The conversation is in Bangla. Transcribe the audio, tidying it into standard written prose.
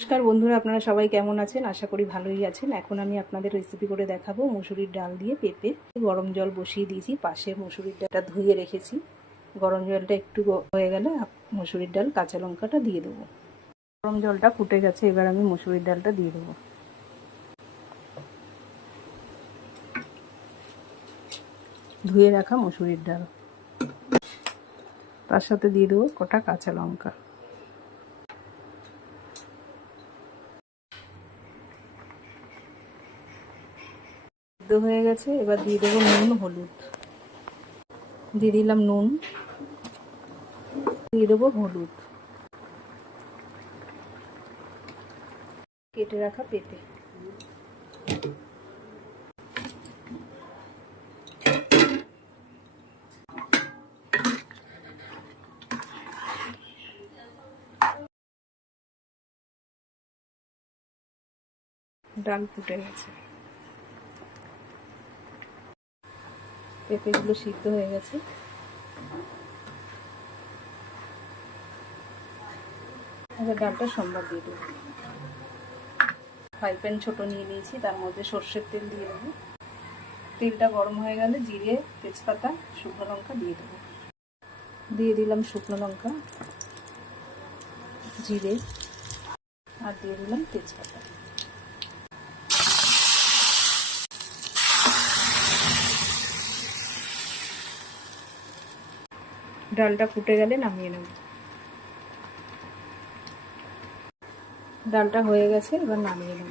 নমস্কার বন্ধুরা, আপনারা সবাই কেমন আছেন? আশা করি ভালোই আছেন। এখন আমি আপনাদের রেসিপি করে দেখাবো মসুরির ডাল দিয়ে পেঁপে। গরম জল বসিয়ে দিয়েছি, পাশে মসুরির ডালটা ধুয়ে রেখেছি। গরম জলটা একটু হয়ে গেলে মসুরির ডাল কাঁচা লঙ্কাটা দিয়ে দেবো। গরম জলটা ফুটে গেছে, এবার আমি মসুরির ডালটা দিয়ে দেবো। ধুয়ে রাখা মসুরির ডাল, তার সাথে দিয়ে দেবো কটা কাঁচা লঙ্কা। হয়ে গেছে, এবার দিয়ে দেবো নুন, হলুদ। দিয়ে দিলাম নুন, দিয়ে দেবো হলুদ, কেটে রাখা পেঁপে, ডাল ফুটে গেছে, পেঁপেগুলো সিদ্ধ হয়ে গেছে। এবার ডালটা সম্বার দিয়ে দেবো। ফ্রাই প্যান ছোটো নিয়ে নিয়েছি, তার মধ্যে সর্ষের তেল দিয়ে দেবো। তেলটা গরম হয়ে গেলে জিরে, তেজপাতা, শুকনো লঙ্কা দিয়ে দেবো। দিয়ে দিলাম শুকনো লঙ্কা, জিরে, আর দিয়ে দিলাম তেজপাতা। ডালটা ফুটে গেলে নামিয়ে নেব। ডালটা হয়ে গেছে, এবার নামিয়ে নেব।